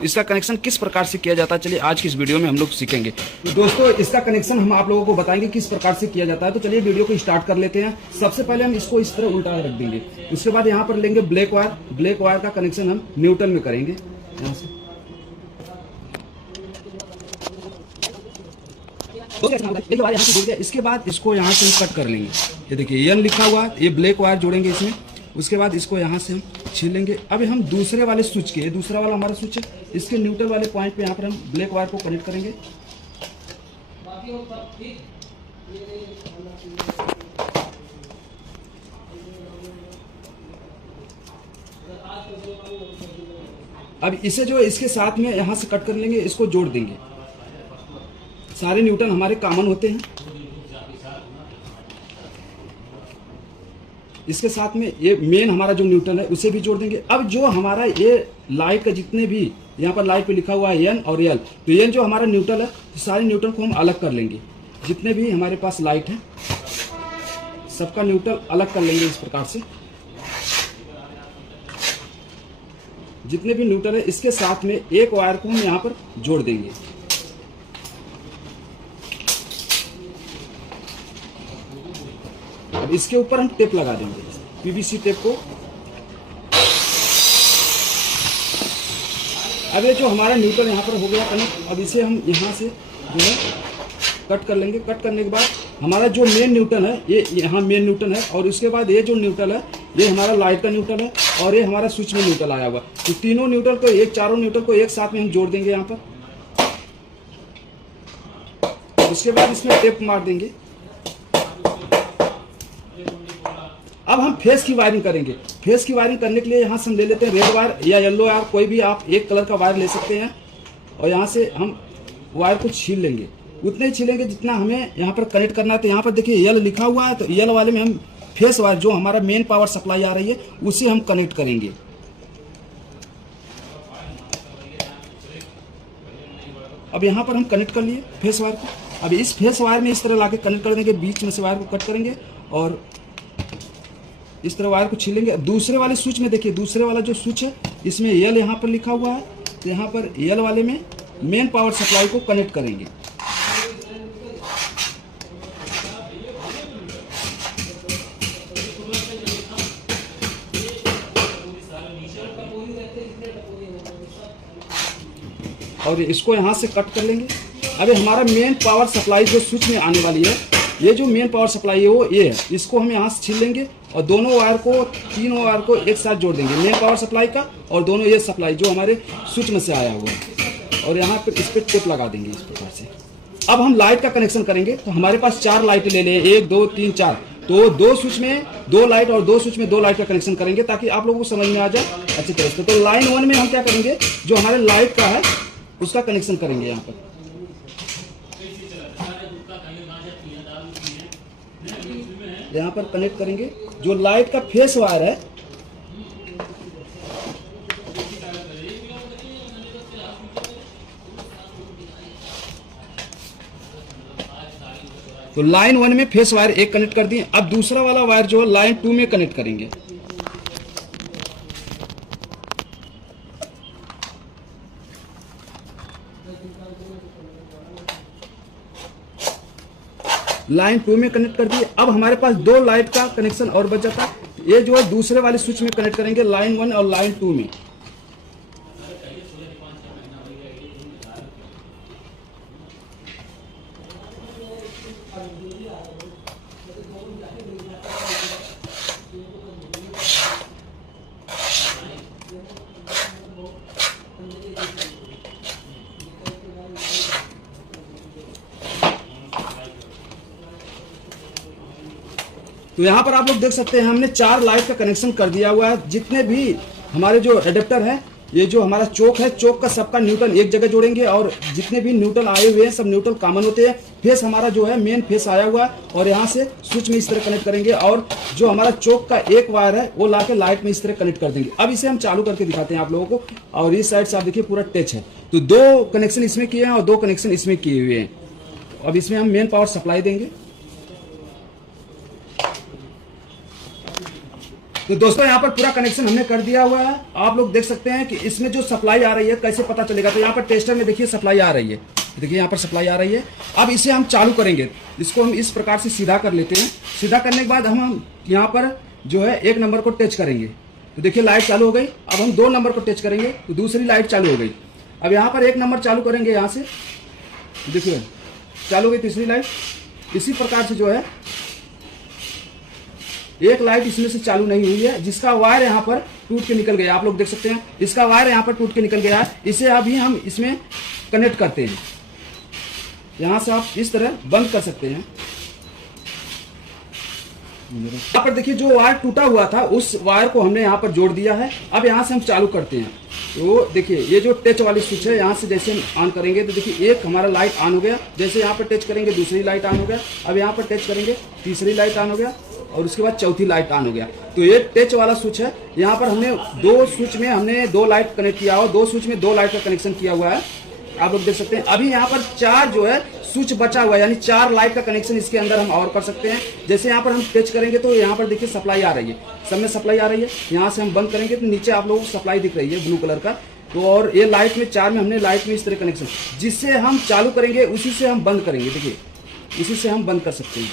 तो इसका कनेक्शन किस प्रकार से किया जाता है, चलिए आज की इस वीडियो में हम लोग सीखेंगे। तो दोस्तों इसका कनेक्शन हम आप लोगों को बताएंगे किस प्रकार से किया जाता है। तो चलिए वीडियो को स्टार्ट कर लेते हैं। सबसे पहले हम इसको इस तरह उल्टा रख देंगे। उसके बाद यहाँ पर लेंगे ब्लैक वायर का कनेक्शन हम न्यूट्रल में करेंगे यहाँ से। इसके बाद इसको यहाँ से हम कट कर लेंगे। ये देखिए एन लिखा हुआ है, ये ब्लैक वायर जोड़ेंगे इसमें। उसके बाद इसको यहाँ से हम छील लेंगे। अब हम दूसरे वाले स्विच के, दूसरा वाला हमारा स्विच है, इसके न्यूट्रल वाले पॉइंट पे यहाँ पर हम ब्लैक वायर को कनेक्ट करेंगे। अब इसे जो है इसके साथ में यहाँ से कट कर लेंगे, इसको जोड़ देंगे। सारे न्यूटन हमारे कॉमन होते हैं। इसके साथ में ये मेन हमारा जो न्यूट्रल है उसे भी जोड़ देंगे। अब जो हमारा ये लाइट का जितने भी यहाँ पर लाइट पे लिखा हुआ है एन और एल, तो एन जो हमारा न्यूट्रल है, तो सारे न्यूट्रल को हम अलग कर लेंगे। जितने भी हमारे पास लाइट है सबका न्यूट्रल अलग कर लेंगे। इस प्रकार से जितने भी न्यूट्रल है इसके साथ में एक वायर को हम यहाँ पर जोड़ देंगे। अब इसके ऊपर हम टेप लगा देंगे, पीवीसी टेप को। अब ये जो हमारा न्यूट्रल यहाँ पर हो गया कनेक्ट, अब इसे हम यहाँ से जो है कट कर लेंगे। कट करने के बाद हमारा जो मेन न्यूट्रल है, ये यहाँ मेन न्यूट्रल है, और उसके बाद ये जो न्यूट्रल है ये हमारा लाइट का न्यूट्रल है, और ये हमारा स्विच में न्यूट्रल आया हुआ। तो तीनों न्यूट्रल को, चारों न्यूट्रल को एक साथ में हम जोड़ देंगे यहाँ पर। उसके बाद इसमें टेप मार देंगे। अब हम फेस की वायरिंग करेंगे। फेस की वायरिंग करने के लिए यहाँ से हम ले लेते हैं रेड वायर या येलो वायर, कोई भी आप एक कलर का वायर ले सकते हैं। और यहाँ से हम वायर को छील लेंगे, उतने ही छीलेंगे जितना हमें यहाँ पर कनेक्ट करना है। तो यहाँ पर देखिए यल लिखा हुआ है, तो यल वाले में हम फेस वायर जो हमारा मेन पावर सप्लाई आ रही है उसे हम कनेक्ट करेंगे। अब यहाँ पर हम कनेक्ट कर लिए फेस वायर को। अब इस फेस वायर में इस तरह लाके कनेक्ट कर देंगे, बीच में से वायर को कट करेंगे और इस तरह वायर को छीलेंगे। दूसरे वाले स्विच में देखिए, दूसरे वाला जो स्विच है इसमें एल यहाँ पर लिखा हुआ है, तो यहाँ पर एल वाले में मेन पावर सप्लाई को कनेक्ट करेंगे। और इसको यहाँ से कट कर लेंगे। अब हमारा मेन पावर सप्लाई जो स्विच में आने वाली है, ये जो मेन पावर सप्लाई है वो ये है, इसको हम यहाँ से छील लेंगे और दोनों वायर को, तीनों वायर को एक साथ जोड़ देंगे, मेन पावर सप्लाई का और दोनों ये सप्लाई जो हमारे स्विच में से आया हुआ है, और यहाँ पर इस पर टेप लगा देंगे इस प्रकार से। अब हम लाइट का कनेक्शन करेंगे। तो हमारे पास 4 लाइट ले लें, 1 2 3 4, तो 2 स्विच में 2 लाइट और 2 स्विच में 2 लाइट का कनेक्शन करेंगे ताकि आप लोगों को समझ में आ जाए अच्छी तरह से। तो लाइन 1 में हम क्या करेंगे, जो हमारे लाइट का है उसका कनेक्शन करेंगे। यहाँ पर कनेक्ट करेंगे जो लाइट का फेस वायर है, तो लाइन 1 में फेस वायर एक कनेक्ट कर दिए। अब दूसरा वाला वायर जो है लाइन 2 में कनेक्ट करेंगे। लाइन 2 में कनेक्ट कर दिए। अब हमारे पास 2 लाइट का कनेक्शन और बच जाता है, ये जो है दूसरे वाले स्विच में कनेक्ट करेंगे, लाइन 1 और लाइन 2 में। तो यहाँ पर आप लोग देख सकते हैं हमने 4 लाइट का कनेक्शन कर दिया हुआ है। जितने भी हमारे जो एडेप्टर है, ये जो हमारा चोक है, चोक का सबका न्यूट्रल एक जगह जोड़ेंगे, और जितने भी न्यूट्रल आए हुए हैं सब न्यूट्रल कॉमन होते हैं। फेस हमारा जो है मेन फेस आया हुआ है, और यहाँ से स्विच में इस तरह कनेक्ट करेंगे, और जो हमारा चोक का एक वायर है वो लाके लाइट में इस तरह कनेक्ट कर देंगे। अब इसे हम चालू करके दिखाते हैं आप लोगों को। और इस साइड से आप देखिए पूरा टच है, तो 2 कनेक्शन इसमें किए हैं और 2 कनेक्शन इसमें किए हुए हैं। अब इसमें हम मेन पावर सप्लाई देंगे। तो दोस्तों यहाँ पर पूरा कनेक्शन हमने कर दिया हुआ है। आप लोग देख सकते हैं कि इसमें जो सप्लाई आ रही है कैसे पता चलेगा। तो यहाँ पर टेस्टर में देखिए सप्लाई आ रही है, देखिए यहाँ पर सप्लाई आ रही है। अब इसे हम चालू करेंगे, इसको हम इस प्रकार से सीधा कर लेते हैं। सीधा करने के बाद हम यहाँ पर जो है 1 नंबर को टच करेंगे तो देखिए लाइट चालू हो गई। अब हम 2 नंबर को टच करेंगे तो दूसरी लाइट चालू हो गई। अब यहाँ पर 1 नंबर चालू करेंगे, यहाँ से देखिए चालू हो गई तीसरी लाइट। इसी प्रकार से जो है एक लाइट इसमें से चालू नहीं हुई है, जिसका वायर यहाँ पर टूट के निकल गया। आप लोग देख सकते हैं इसका वायर यहाँ पर टूट के निकल गया है। इसे अभी हम इसमें कनेक्ट करते हैं। यहाँ से आप इस तरह बंद कर सकते हैं। यहाँ पर देखिए जो वायर टूटा हुआ था उस वायर को हमने यहाँ पर जोड़ दिया है। अब यहाँ से हम चालू करते हैं। तो देखिए ये जो टच वाली स्विच है, यहाँ से जैसे हम ऑन करेंगे तो देखिए एक हमारा लाइट ऑन हो गया। जैसे यहाँ पर टच करेंगे दूसरी लाइट ऑन हो गया। अब यहाँ पर टच करेंगे तीसरी लाइट ऑन हो गया और उसके बाद चौथी लाइट ऑन हो गया। तो ये टच वाला स्विच है। यहाँ पर हमने 2 स्विच में हमने 2 लाइट कनेक्ट किया हुआ, 2 स्विच में 2 लाइट का कनेक्शन किया हुआ है। आप लोग देख सकते हैं। अभी यहाँ पर 4 जो है स्विच बचा हुआ है, यानी 4 लाइट का कनेक्शन इसके अंदर हम और कर सकते हैं। जैसे यहाँ पर हम टच करेंगे तो यहाँ पर देखिए सप्लाई आ रही है, सब में सप्लाई आ रही है। यहाँ से हम बंद करेंगे तो नीचे आप लोगों को सप्लाई दिख रही है ब्लू कलर का। तो और ये लाइट में 4 में हमने लाइट में इस तरह कनेक्शन, जिससे हम चालू करेंगे उसी से हम बंद करेंगे। देखिए इसी से हम बंद कर सकते हैं।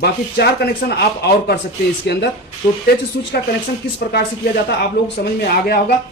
बाकी 4 कनेक्शन आप और कर सकते हैं इसके अंदर। तो टच स्विच का कनेक्शन किस प्रकार से किया जाता है आप लोगों को समझ में आ गया होगा।